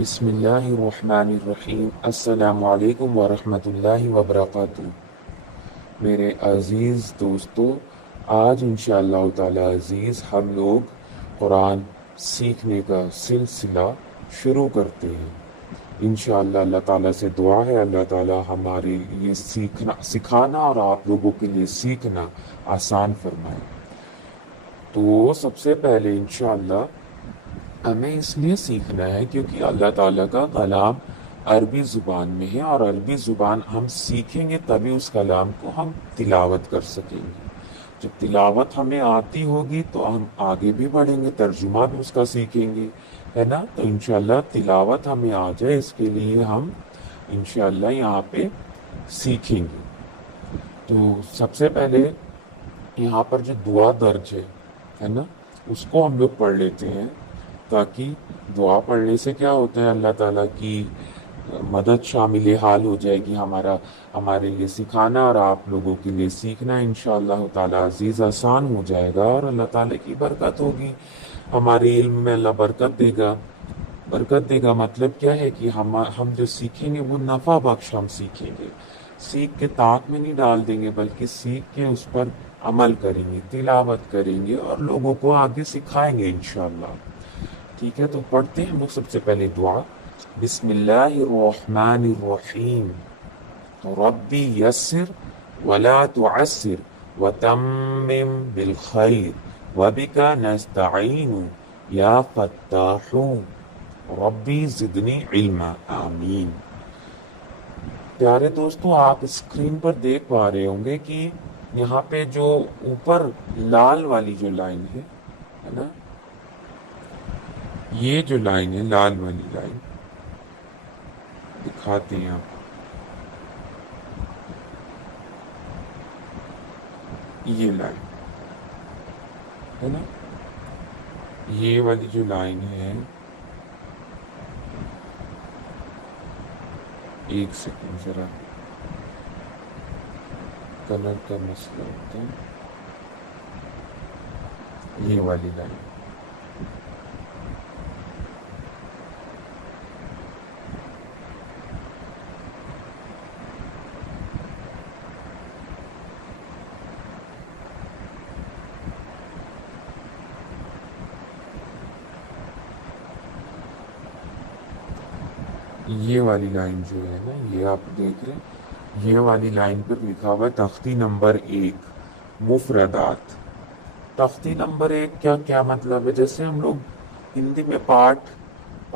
بسم اللہ الرحمن الرحیم السلام علیکم ورحمۃ اللہ وبرکاتہ۔ میرے عزیز دوستو، آج انشاءاللہ تعالی عزیز ہم لوگ قرآن سیکھنے کا سلسلہ شروع کرتے ہیں۔ انشاءاللہ اللہ تعالیٰ سے دعا ہے اللہ تعالیٰ ہمارے لیے سکھانا اور آپ لوگوں کے لیے سیکھنا آسان فرمائے۔ تو سب سے پہلے انشاءاللہ ہمیں اس لیے سیکھنا ہے کیونکہ اللہ تعالیٰ کا کلام عربی زبان میں ہے، اور عربی زبان ہم سیکھیں گے تبھی اس کلام کو ہم تلاوت کر سکیں گے۔ جب تلاوت ہمیں آتی ہوگی تو ہم آگے بھی بڑھیں گے، ترجمہ بھی اس کا سیکھیں گے، ہے نا۔ تو انشاءاللہ تلاوت ہمیں آ جائے اس کے لیے ہم انشاءاللہ یہاں پہ سیکھیں گے۔ تو سب سے پہلے یہاں پر جو دعا درج ہے نا، اس کو ہم لوگ پڑھ لیتے ہیں، تاکہ دعا پڑھنے سے کیا ہوتا ہے، اللہ تعالیٰ کی مدد شامل حال ہو جائے گی، ہمارے لیے سکھانا اور آپ لوگوں کے لیے سیکھنا انشاءاللہ تعالیٰ عزیز آسان ہو جائے گا، اور اللہ تعالیٰ کی برکت ہوگی، ہمارے علم میں اللہ برکت دے گا۔ برکت دے گا مطلب کیا ہے کہ ہم جو سیکھیں گے وہ نفع بخش ہم سیکھیں گے، سیکھ کے طاق میں نہیں ڈال دیں گے، بلکہ سیکھ کے اس پر عمل کریں گے، تلاوت کریں گے اور لوگوں کو آگے سکھائیں گے انشاءاللہ۔ ٹھیک ہے، تو پڑھتے ہیں ہم لوگ سب سے پہلے دعا۔ بسم اللہ الرحمن الرحیم، ربی یسر ولا تعسر وتمم بالخیر وبک نستعین یا فتاح ربی زدنی علما، آمین۔ پیارے دوستو، آپ اسکرین پر دیکھ پا رہے ہوں گے کہ یہاں پہ جو اوپر لال والی جو لائن ہے نا، یہ جو لائن ہے لال والی لائن دکھاتے ہیں آپ، یہ لائن ہے نا، یہ والی جو لائن ہے، ایک سیکنڈ ذرا کلر کا مسئلہ ہوتا ہے، یہ والی لائن، یہ والی لائن جو ہے نا، یہ آپ دیکھ رہے ہیں، یہ والی لائن پر لکھا ہوا ہے تختی نمبر 1 مفردات۔ تختی نمبر 1 کیا مطلب ہے؟ جیسے ہم لوگ ہندی میں پارٹ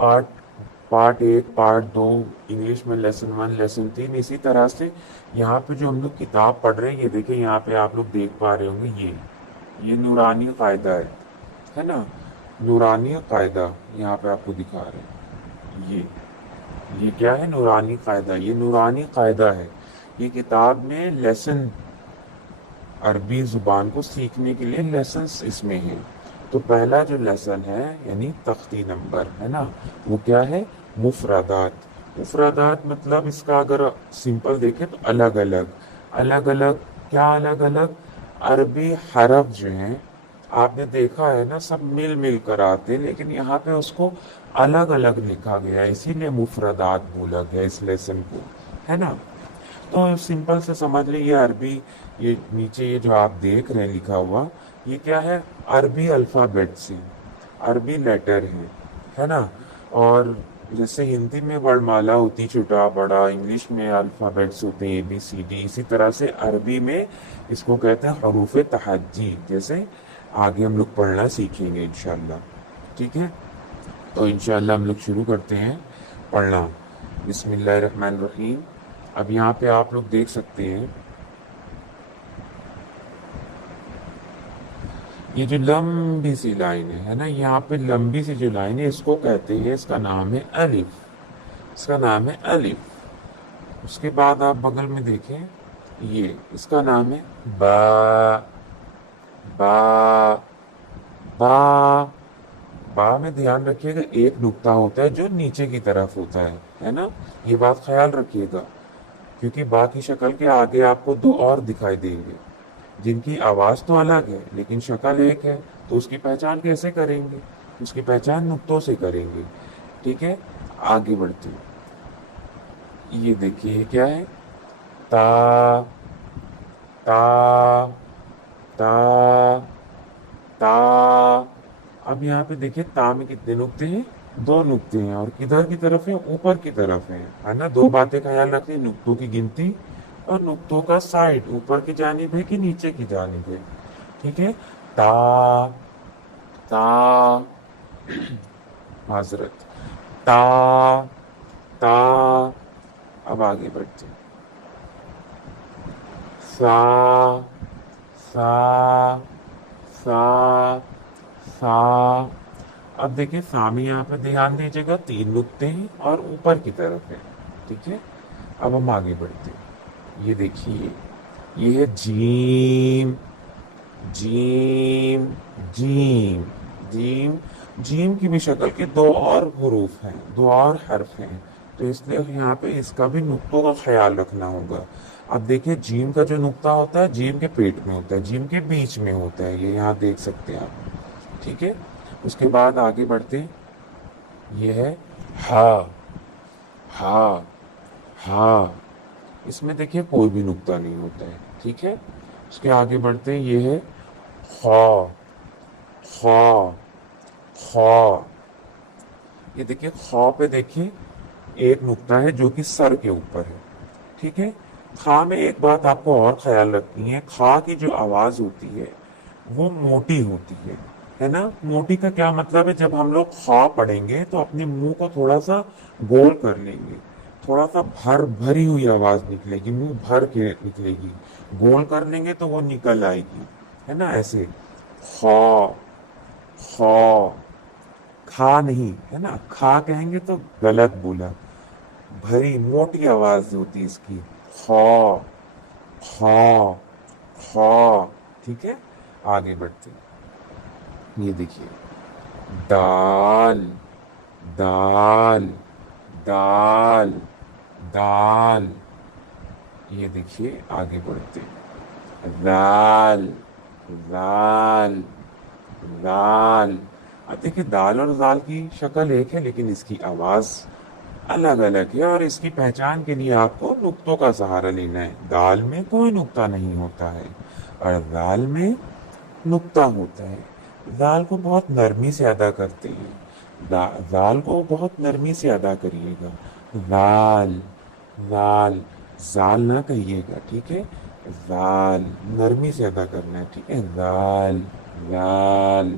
1 پارٹ 2، انگلش میں لیسن 1 لیسن 3، اسی طرح سے یہاں پہ جو ہم لوگ کتاب پڑھ رہے ہیں، یہ دیکھیں یہاں پہ آپ لوگ دیکھ پا رہے ہوں گے، یہ نورانی قاعدہ ہے نا، نورانی قاعدہ یہاں پہ آپ کو دکھا رہے ہیں، یہ کیا ہے؟ نورانی قاعدہ۔ یہ نورانی قاعدہ ہے، یہ کتاب میں لیسن، عربی زبان کو سیکھنے کے لیے لیسنز اس میں ہیں۔ تو پہلا جو لیسن ہے یعنی تختی نمبر ہے نا، وہ کیا ہے؟ مفردات۔ مفردات مطلب اس کا اگر سمپل دیکھیں تو الگ الگ کیا الگ الگ عربی حرف جو ہیں، آپ نے دیکھا ہے نا، سب مل کر آتے، لیکن یہاں پہ اس کو الگ الگ لکھا گیا ہے، اسی لیے مفردات بولا گیا اس لیسن کو، ہے نا۔ تو سمپل سے سمجھ لیں، یہ عربی، یہ نیچے یہ جو آپ دیکھ رہے ہیں لکھا ہوا، یہ کیا ہے؟ عربی الفابیٹ سے، عربی لیٹر ہے نا۔ اور جیسے ہندی میں ورڈمالا ہوتی چھوٹا بڑا، انگلش میں الفابیٹس ہوتے ہیں ABCD، اسی طرح سے عربی میں اس کو کہتے ہیں حروف تہجی، جیسے آگے ہم لوگ پڑھنا سیکھیں گے انشاءاللہ۔ ٹھیک ہے، تو انشاءاللہ ہم لوگ شروع کرتے ہیں پڑھنا۔ بسم اللہ الرحمن الرحیم۔ اب یہاں پہ آپ لوگ دیکھ سکتے ہیں، یہ جو لمبی سی لائن ہے نا، یہاں پہ لمبی سی جو لائن ہے، اس کو کہتے ہیں، اس کا نام ہے الف، اس کا نام ہے الف۔ اس کے بعد آپ بغل میں دیکھیں، یہ اس کا نام ہے با، با با با میں دھیان رکھیے گا، ایک نقطہ ہوتا ہے جو نیچے کی طرف ہوتا ہے نا، یہ بات خیال رکھیے گا، کیونکہ با کی شکل کے آگے آپ کو 2 اور دکھائی دیں گے، جن کی آواز تو الگ ہے لیکن شکل ایک ہے، تو اس کی پہچان کیسے کریں گے؟ اس کی پہچان نقطوں سے کریں گے، ٹھیک ہے۔ آگے بڑھتے ہیں، یہ دیکھیے یہ کیا ہے، تا تا تا تا۔ اب یہاں پہ دیکھیں تا میں کتنے نقطے ہیں، دو نقطے ہیں، اور کدھر کی طرف ہے، اوپر کی طرف ہے نا۔ دو باتیں خیال رکھیں، نقطوں کی گنتی اور نقطوں کا سائڈ اوپر کی جانب ہے کہ نیچے کی جانب ہے، ٹھیک ہے۔ تا تا معذرت، تا تا۔ اب آگے بڑھتے ہیں، سا سا سا سا۔ اب دیکھیں سا میں یہاں پہ دھیان دیجیے گا، تین نقطے ہیں اور اوپر کی طرف ہے، ٹھیک ہے۔ اب ہم آگے بڑھتے ہیں، یہ دیکھیے یہ ہے جیم جیم جیم جیم۔ جیم کی بھی شکل کے دو اور حروف ہیں، دو اور حرف ہیں، تو اس لیے یہاں پہ اس کا بھی نقطوں کا خیال رکھنا ہوگا۔ اب دیکھیں جیم کا جو نقطہ ہوتا ہے جیم کے پیٹ میں ہوتا ہے، جیم کے بیچ میں ہوتا ہے، یہ یہاں دیکھ سکتے ہیں آپ، ٹھیک ہے۔ اس کے بعد آگے بڑھتے ہیں، یہ ہے ہا ہا ہا۔ اس میں دیکھیے کوئی بھی نقطہ نہیں ہوتا ہے، ٹھیک ہے۔ اس کے آگے بڑھتے ہیں، یہ ہے خا خا خا۔ یہ دیکھیے خا پہ دیکھیے ایک نقطہ ہے جو کہ سر کے اوپر ہے، ٹھیک ہے۔ خا میں ایک بات آپ کو اور خیال رکھنی ہے، خا کی جو آواز ہوتی ہے وہ موٹی ہوتی ہے نا۔ موٹی کا کیا مطلب ہے، جب ہم لوگ خا پڑھیں گے تو اپنے منہ کو تھوڑا سا گول کر لیں گے، تھوڑا سا بھری ہوئی آواز نکلے گی، منہ بھر کے نکلے گی، گول کر لیں گے تو وہ نکل آئے گی، ہے نا، ایسے خا خا۔ کھا نہیں ہے نا، کھا کہیں گے تو غلط بولا، بھری موٹی آواز ہوتی ہے اس کی، خا خا خا، ٹھیک ہے۔ آگے بڑھتے ہیں، یہ دیکھیے دال دال دال دال۔ یہ دیکھیے آگے بڑھتے ہیں، دال دال دال۔ اب دیکھیے دال اور دال کی شکل ایک ہے لیکن اس کی آواز الگ الگ ہے، اور اس کی پہچان کے لیے آپ کو نقطوں کا سہارا لینا ہے۔ دال میں کوئی نقطہ نہیں ہوتا ہے اور دال میں نقطہ ہوتا ہے۔ دال کو بہت نرمی سے ادا کرتے ہیں، دال کو بہت نرمی سے ادا کریے گا، دال دال، زال نہ کہیے گا، ٹھیک ہے، دال نرمی سے ادا کرنا ہے، ٹھیک ہے، دال دال۔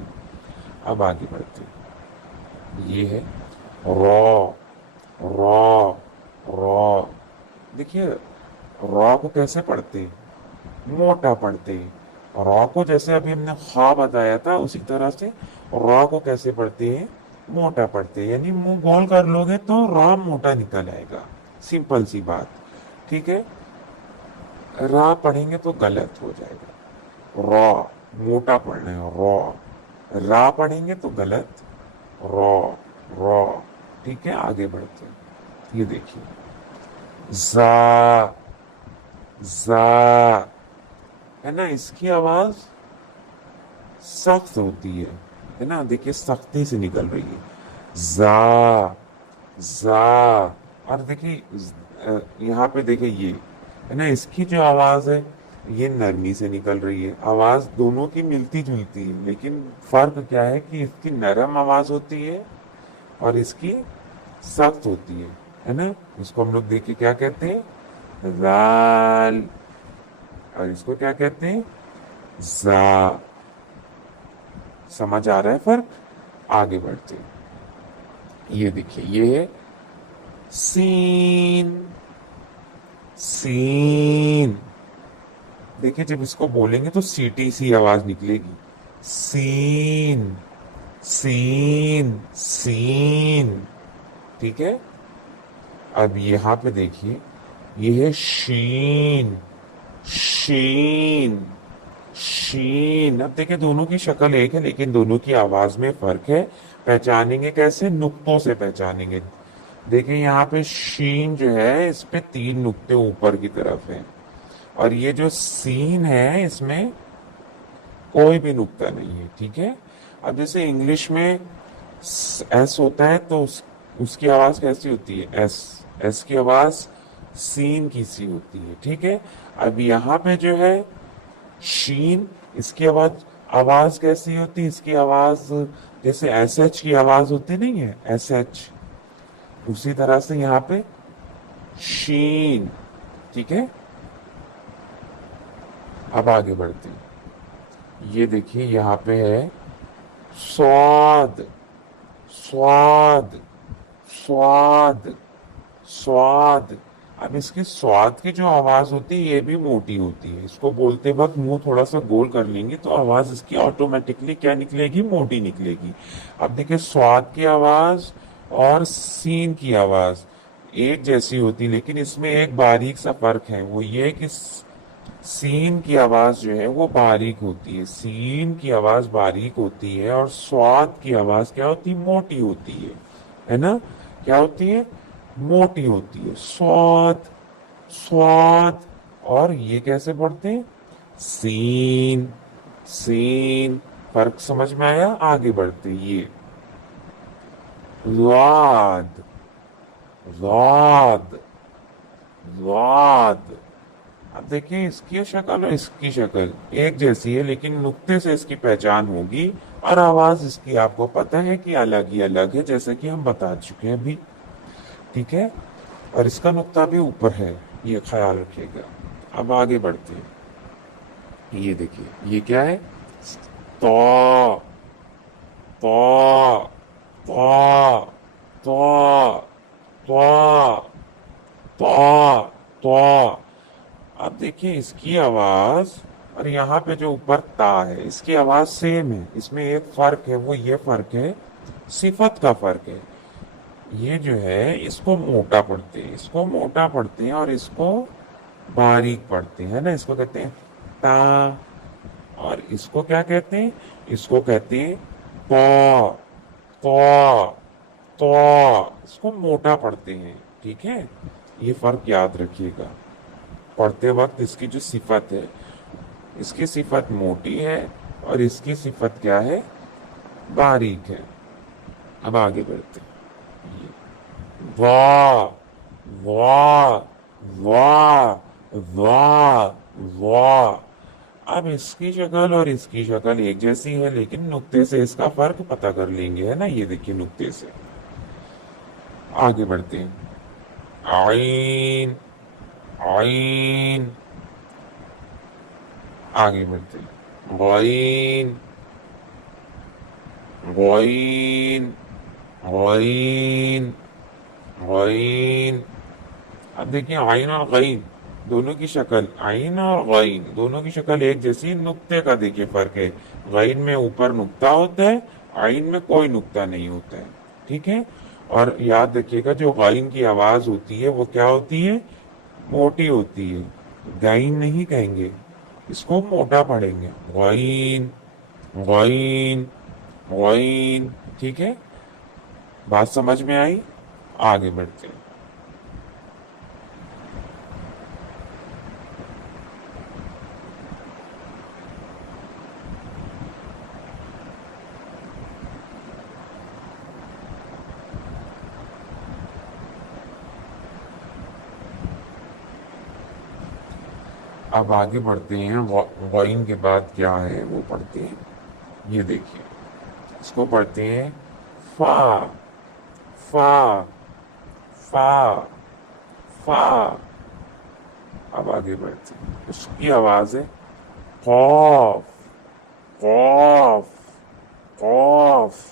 اب آگے بڑھتے ہیں، یہ ہے را را را۔ دیکھیے را کو کیسے پڑھتے ہیں، موٹا پڑھتے ہیں۔ را کو جیسے ابھی ہم نے خا بتایا تھا اسی طرح سے را کو کیسے پڑھتے ہیں، موٹا پڑھتے ہیں، یعنی منہ گول کر لو گے تو را موٹا نکل آئے گا، سمپل سی بات، ٹھیک ہے۔ را پڑھیں گے تو غلط ہو جائے گا، را موٹا پڑھنا ہے، را پڑھیں گے تو غلط، را را، ٹھیک ہے۔ آگے بڑھتے ہیں، یہ دیکھیے زا زا، ہے نا، اس کی آواز سخت ہوتی ہے نا، دیکھیے سختی سے نکل رہی ہے، زا زا۔ اور دیکھیے یہاں پہ دیکھیے یہ ہے نا، اس کی جو آواز ہے یہ نرمی سے نکل رہی ہے، آواز دونوں کی ملتی جلتی ہے، لیکن فرق کیا ہے کہ اس کی نرم آواز ہوتی ہے اور اس کی سخت ہوتی ہے نا۔ اس کو ہم لوگ دیکھیں کیا کہتے ہیں، زال، اور اس کو کیا کہتے ہیں، زا۔ سمجھ آ رہا ہے فرق؟ آگے بڑھتے ہیں، یہ دیکھیے یہ ہے سین سین۔ دیکھیں جب اس کو بولیں گے تو سیٹی سی آواز نکلے گی، سین سین سین، ٹھیک ہے۔ اب یہاں پہ دیکھیے یہ ہے شین شین شین۔ اب دیکھیں دونوں کی شکل ایک ہے لیکن دونوں کی آواز میں فرق ہے، پہچانیں گے کیسے، نقطوں سے پہچانیں گے۔ دیکھیں یہاں پہ شین جو ہے اس پہ تین نقطے اوپر کی طرف ہیں، اور یہ جو سین ہے اس میں کوئی بھی نقطہ نہیں ہے، ٹھیک ہے۔ اب جیسے انگلش میں ایس ہوتا ہے تو उसकी आवाज कैसी होती है? एस। एस की आवाज सीन की सी होती है, ठीक है। अब यहाँ पे जो है शीन, इसकी आवाज आवाज कैसी होती है? इसकी आवाज जैसे एस एच की आवाज होती नहीं है, एस एच, उसी तरह से यहाँ पे शीन, ठीक है। अब आगे बढ़ते हैं। ये देखिए यहाँ पे है स्वाद, स्वाद, स्वाद, स्वाद। अब इसकी स्वाद की जो आवाज होती है ये भी मोटी होती है। इसको बोलते वक्त मुंह थोड़ा सा गोल कर लेंगे तो आवाज इसकी ऑटोमेटिकली क्या निकलेगी? मोटी निकलेगी। अब देखिए स्वाद की आवाज और सीन की आवाज एक जैसी होती, लेकिन इसमें एक बारीक सा फर्क है, वो ये कि सीन की आवाज जो है वो बारीक होती है, सीन की आवाज बारीक होती है, और स्वाद की आवाज क्या होती है? मोटी होती है ना? क्या होती है? मोटी होती है। स्वाद, स्वाद। और ये कैसे पढ़ते हैं? सीन, सीन। फर्क समझ में आया? आगे बढ़ते ये वाद, वाद, वाद। अब देखिए इसकी शक्ल और इसकी शक्ल एक जैसी है, लेकिन नुक्ते से इसकी पहचान होगी, और आवाज इसकी आपको पता है कि अलग ही अलग है, जैसे कि हम बता चुके हैं अभी, ठीक है। और इसका नुक्ता भी ऊपर है, ये ख्याल रखिएगा। अब आगे बढ़ते हैं। ये देखिए ये क्या है? तो, तो, तो, तो, तो, तो, तो। अब देखिए इसकी आवाज और यहाँ पे जो ऊपर ता है, इसकी आवाज सेम है। इसमें एक फर्क है, वो ये फर्क है, सिफत का फर्क है। ये जो है इसको मोटा पढ़ते हैं, इसको मोटा पढ़ते हैं, और इसको बारीक पढ़ते हैं ना। इसको कहते हैं ता, और इसको क्या कहते हैं? इसको कहते हैं तो, तो, तो। इसको मोटा पढ़ते हैं, ठीक है। ये फर्क याद रखिएगा। पढ़ते वक्त इसकी जो सिफत है, इसकी सिफत मोटी है और इसकी सिफत क्या है? बारीक है। अब आगे बढ़ते हैं। वाह, वाह, वाह, वाह, वाह। अब इसकी शक्ल और इसकी शक्ल एक जैसी है, लेकिन नुक्ते से इसका फर्क पता कर लेंगे, है ना। ये देखिए नुक्ते से। आगे बढ़ते हैं। आइन, आइन। आगे बढ़ते हैं। गईन, गईन, गईन, गईन। अब देखिए आइन और गईन दोनों की शक्ल, आइन और गईन दोनों की शक्ल एक जैसी, नुक्ते का देखिए फर्क है। गईन में ऊपर नुक्ता होता है, आइन में कोई नुक्ता नहीं होता है, ठीक है। और याद रखिएगा जो गईन की आवाज होती है वो क्या होती है? मोटी होती है। गाइन नहीं कहेंगे, इसको मोटा पढ़ेंगे। गईन, गईन, गईन, ठीक है। बात समझ में आई? आगे बढ़ते हैं। अब आगे बढ़ते हैं। गईन के बाद क्या है वो पढ़ते हैं। ये देखिए इसको पढ़ते हैं फा, फा, फा, फा। अब आगे बढ़ते हैं। उसकी आवाज है कौफ, कौफ, कौफ।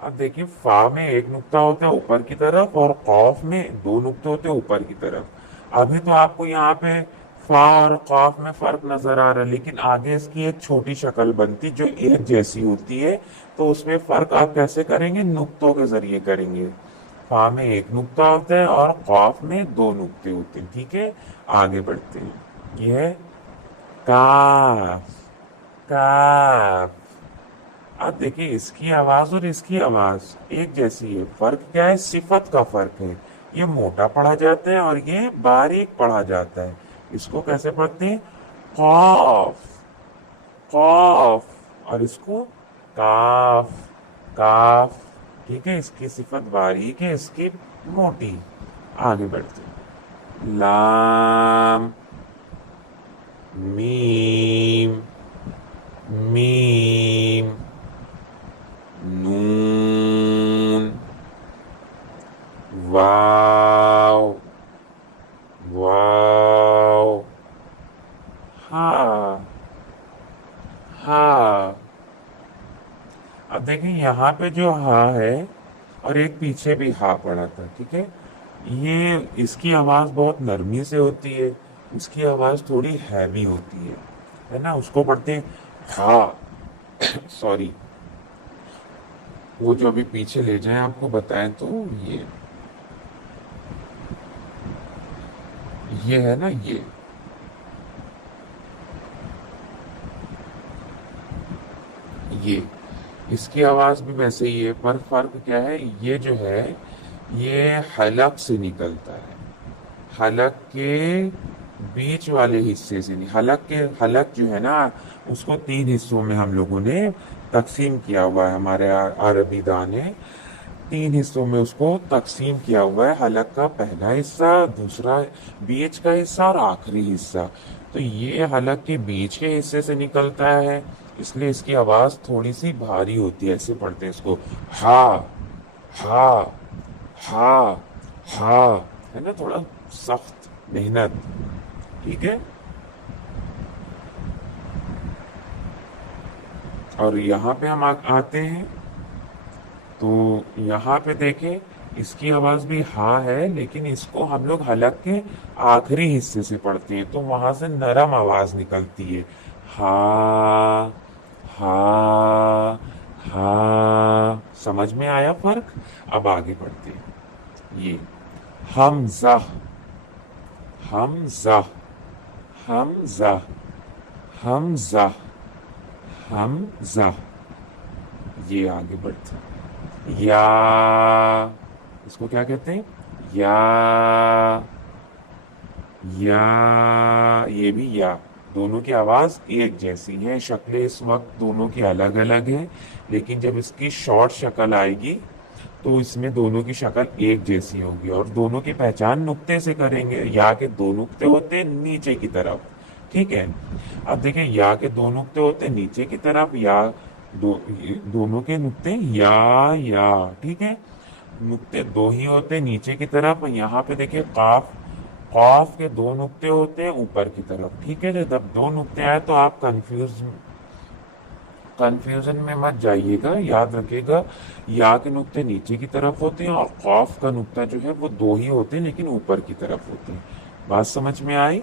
अब देखिए फा में एक नुक्ता होता है ऊपर की तरफ, और कौफ में दो नुक्ते होते हैं ऊपर की तरफ। अभी तो आपको यहाँ पे फा और कौफ में फर्क नजर आ रहा है, लेकिन आगे इसकी एक छोटी शक्ल बनती जो एक जैसी होती है, तो उसमें फर्क आप कैसे करेंगे? नुक्तों के जरिए करेंगे। फा में एक नुक्ता होता है और कौफ में दो नुक्ते होते हैं, ठीक है। आगे बढ़ते हैं। यह है काफ, काफ। अब देखिए इसकी आवाज और इसकी आवाज एक जैसी है, फर्क क्या है? सिफत का फर्क है। ये मोटा पढ़ा जाता है और ये बारीक पढ़ा जाता है। इसको कैसे पढ़ते हैं? कौफ, कौफ। और इसको काफ, काफ, ठीक है, इसकी सिफत बारीक है, इसकी मोटी। आगे बढ़ते हैं। लाम, मीम, मीम, नून, वाव, वाव, हा, हा। अब देखें यहाँ पे जो हा है और एक पीछे भी हा पड़ा था, ठीक है। ये इसकी आवाज बहुत नरमी से होती है, इसकी आवाज थोड़ी हैवी होती है ना। उसको पढ़ते हैं हा। सॉरी, वो जो अभी पीछे ले जाए आपको बताएं तो ये है ना, ये इसकी आवाज भी वैसे ही है, पर फर्क क्या है, ये जो है ये हलक से निकलता है, हलक के बीच वाले हिस्से से नहीं। हलक जो है ना, उसको तीन हिस्सों में हम लोगों ने तकसीम किया हुआ है, हमारे अरबी दान ने तीन हिस्सों में उसको तकसीम किया हुआ है। हलक का पहला हिस्सा, दूसरा बीच का हिस्सा और आखिरी हिस्सा। तो ये हलक के बीच के हिस्से से निकलता है, इसलिए इसकी आवाज थोड़ी सी भारी होती है। ऐसे पढ़ते हैं इसको, हा, हा, हा, हा, है ना, थोड़ा सख्त मेहनत, ठीक है। और यहाँ पे हम आते हैं, तो यहाँ पे देखें इसकी आवाज भी हा है, लेकिन इसको हम लोग हलक के आखिरी हिस्से से पढ़ते हैं, तो वहां से नरम आवाज निकलती है। हा, हा, हा। समझ में आया फर्क? अब आगे बढ़ते हैं। ये हमजा, हमजा, हमजा, हमजा, हमजा। ये आगे बढ़ते हैं। या, इसको क्या कहते हैं? या, या, ये भी या। दोनों की आवाज एक जैसी है, शक्लें इस वक्त दोनों की अलग अलग है, लेकिन जब इसकी शॉर्ट शक्ल आएगी तो इसमें दोनों की शक्ल एक जैसी होगी। और दोनों की पहचान नुक्ते से करेंगे। या के दो नुक्ते होते हैं नीचे की तरफ, ठीक है। अब देखें, या के दो नुक्ते होते हैं नीचे की तरफ, या दोनों के नुक्ते या, ठीक है। नुक्ते दो ही होते हैं नीचे की तरफ। यहाँ पे देखिए काफ, काफ के दो नुक्ते होते हैं ऊपर की तरफ, ठीक है। जब दो नुक्ते आए तो आप कंफ्यूजन में मत जाइएगा, याद रखिएगा या के नुक्ते नीचे की तरफ होते हैं और काफ का नुक्ता जो है वो दो ही होते हैं लेकिन ऊपर की तरफ होते हैं। बात समझ में आई?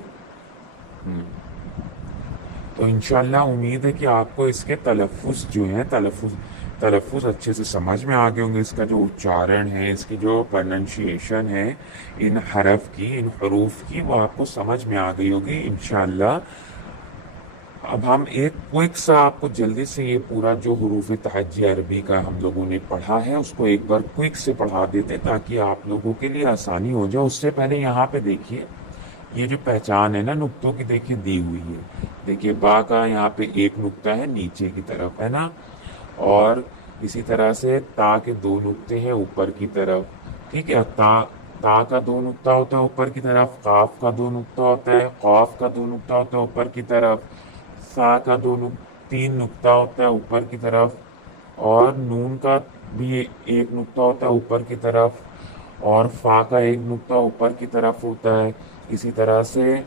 तो इंशाल्लाह उम्मीद है कि आपको इसके तलफ़ुज़ जो है, तलफ़ुज़ अच्छे से समझ में आ गए होंगे। इसका जो उच्चारण है, इसकी जो प्रोनंसिएशन है इन हरफ की, इन हरूफ की, वो आपको समझ में आ गई होगी इंशाल्लाह। अब हम एक क्विक सा आपको जल्दी से ये पूरा जो हुरूफ तहज्जी अरबी का हम लोगों ने पढ़ा है उसको एक बार क्विक से पढ़ा देते ताकि आप लोगों के लिए आसानी हो जाए। उससे पहले यहाँ पे देखिए, ये जो पहचान है ना नुक्तों की, देखिए दी हुई है। देखिए बा का यहाँ पे एक नुक्ता है नीचे की तरफ, है ना। और इसी तरह से ता के दो नुक्ते हैं ऊपर की तरफ, ठीक है। ता का दो नुक्ता होता है ऊपर की तरफ, काफ का दो नुक्ता होता है, काफ का दो नुक्ता होता है ऊपर की तरफ, सा का तीन नुक्ता होता है ऊपर की तरफ, और नून का भी एक नुक्ता होता है ऊपर की तरफ, और फा का एक नुक्ता ऊपर की तरफ होता है। इसी तरह से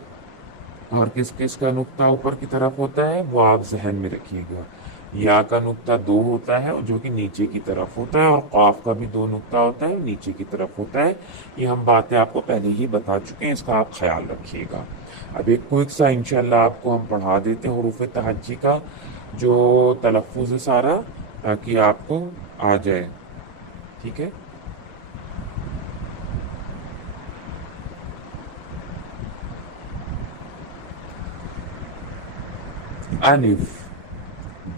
और किस किस का नुक्ता ऊपर की तरफ होता है वो आप जहन में रखिएगा। या का नुक्ता दो होता है जो कि नीचे की तरफ होता है, और काफ का भी दो नुक्ता होता है नीचे की तरफ होता है। ये हम बातें आपको पहले ही बता चुके हैं, इसका आप ख्याल रखिएगा। अब एक क्विक सा इंशाल्लाह आपको हम पढ़ा देते हैं हुरूफ तहज्जी का जो तलफ़ुज़ है सारा, ताकि आपको आ जाए, ठीक है। अलिफ,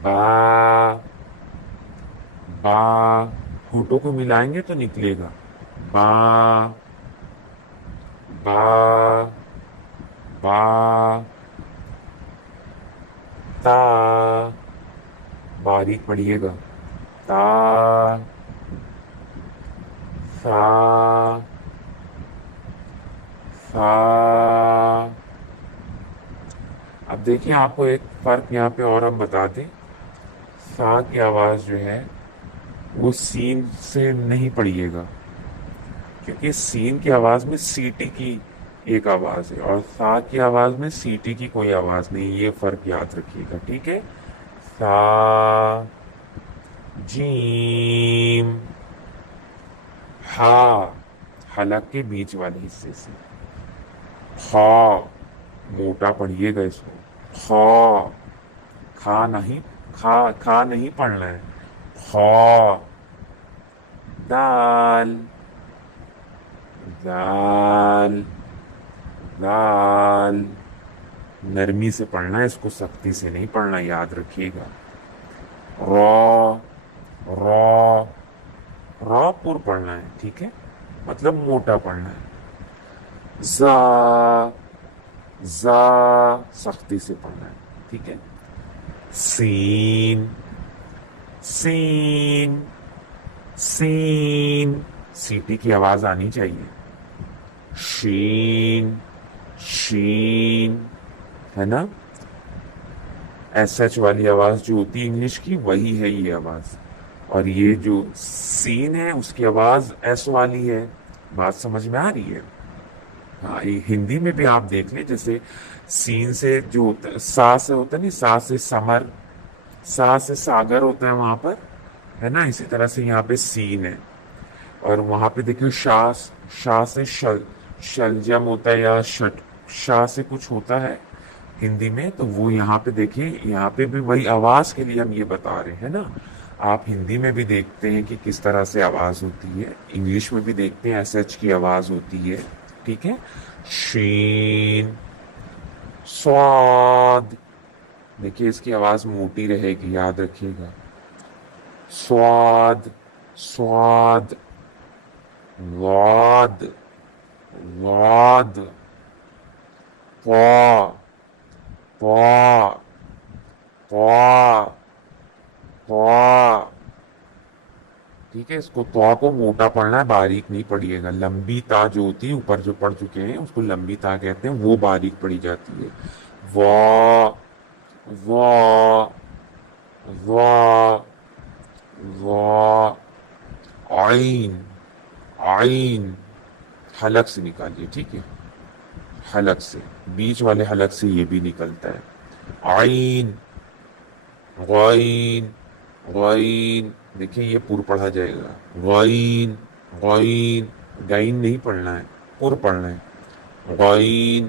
बा, बा, होठों को मिलाएंगे तो निकलेगा बा, बा, बा, ता, बारीक पढ़िएगा, ता, सा सा। अब देखिए आपको एक फर्क यहाँ पे और हम बता दें, सा की आवाज जो है वो सीन से नहीं पढ़िएगा, क्योंकि सीन की आवाज में सीटी की एक आवाज है और सा की आवाज में सीटी की कोई आवाज नहीं, ये फर्क याद रखिएगा, ठीक है। सा, जीम, हा, हलक के बीच वाले हिस्से से, खा, मोटा पढ़िएगा इसको, खा, खा नहीं, खा नहीं पढ़ना है, खा, दाल, दाल, दाल, नरमी से पढ़ना है इसको, सख्ती से नहीं पढ़ना, याद रखिएगा। रॉ, रॉ, रॉ पुर पढ़ना है, ठीक है, मतलब मोटा पढ़ना है। जा, जा, सख्ती से पढ़ना है, ठीक है। सीन, सीन, सीन, सीटी की आवाज आनी चाहिए। शीन, शीन, है ना, एस एच वाली आवाज जो होती है इंग्लिश की, वही है ये आवाज। और ये जो सीन है उसकी आवाज एस वाली है। बात समझ में आ रही है? हाँ, ये हिंदी में भी आप देख लें, जैसे सीन से जो होता है, सा से होता है नहीं, सा से समर, सा से सागर होता है वहां पर, है ना, इसी तरह से यहाँ पे सीन है। और वहां पे देखिए शाह, शाह से शलजम होता है, या शट, शाह से कुछ होता है हिंदी में, तो वो यहाँ पे देखिए, यहाँ पे भी वही आवाज के लिए हम ये बता रहे हैं ना। आप हिंदी में भी देखते हैं कि किस तरह से आवाज होती है, इंग्लिश में भी देखते हैं एस एच की आवाज होती है, ठीक है। शीन, स्वाद, देखिए इसकी आवाज मोटी रहेगी, याद रखिएगा। स्वाद, स्वाद, वाद, वाद, पा, पा, पा, पा, ठीक है। इसको तो को मोटा पढ़ना है, बारीक नहीं पढ़िएगा। लंबी ता जो होती है, ऊपर जो पढ़ चुके हैं उसको लंबी ता कहते हैं, वो बारीक पढ़ी जाती है। वा, वा, वा, वा, आइन, आइन, हलक से निकालिए, ठीक है, हलक से, बीच वाले हलक से ये भी निकलता है। आइन, गाइन, गाइन, देखिए ये पुर पढ़ा जाएगा। गाइन, गाइन, गाइन नहीं पढ़ना है, पुर पढ़ना है। गाइन,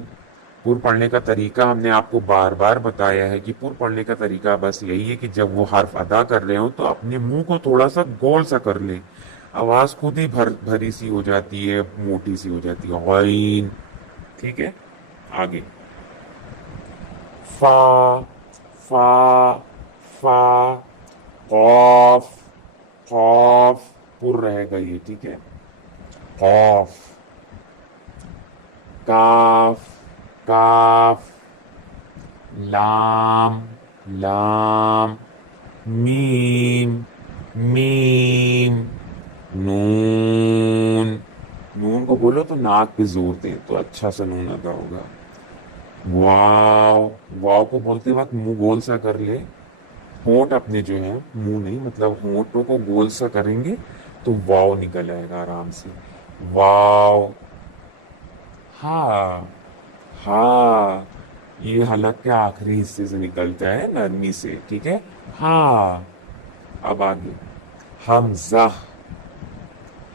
पुर पढ़ने का तरीका हमने आपको बार बार बताया है कि पुर पढ़ने का तरीका बस यही है कि जब वो हर्फ अदा कर रहे हो तो अपने मुंह को थोड़ा सा गोल सा कर ले, आवाज खुद ही भरी सी हो जाती है, मोटी सी हो जाती है। गाइन, ठीक है। आगे फा, फा, फा, कॉफ, कॉफ, पुर रहेगा ये, ठीक है। कॉफ, काफ, काफ, लाम, लाम, मीम, मीम, नून, नून को बोलो तो नाक पे जोर दें तो अच्छा सा नून अदा होगा। वाव, वाव को बोलते वक्त मुंह गोल सा कर ले, होंठ अपने जो है, मुंह नहीं, मतलब होंठों को गोल सा करेंगे तो वाव निकल आएगा आराम से। वाव, हा, हा, ये हलक के आखिरी हिस्से से निकलता है नरमी से, ठीक है। हा, अब आगे हमजा,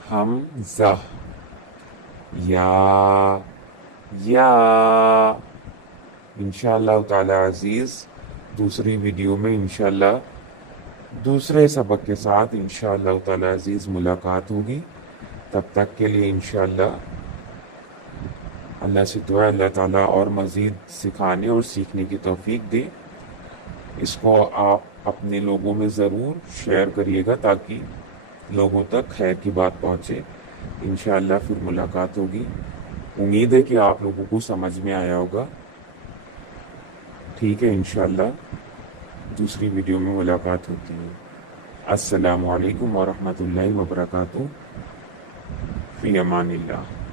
हमजा, या, या। इंशाअल्लाह ताला अजीज दूसरी वीडियो में इंशाअल्लाह दूसरे सबक के साथ इंशाअल्लाह ताला अजीज मुलाकात होगी। तब तक के लिए इंशाअल्लाह अल्लाह से दुआ अल्लाह ताला और मज़ीद सिखाने और सीखने की तौफीक दे। इसको आप अपने लोगों में ज़रूर शेयर करिएगा ताकि लोगों तक खैर की बात पहुँचे। इंशाअल्लाह फिर मुलाकात होगी। उम्मीद है कि आप लोगों को समझ में आया होगा। ठीक है, इंशाअल्लाह दूसरी वीडियो में मुलाकात होती है। अस्सलामु अलैकुम वरहमतुल्लाहि वबरकातुहू। فی امان اللہ۔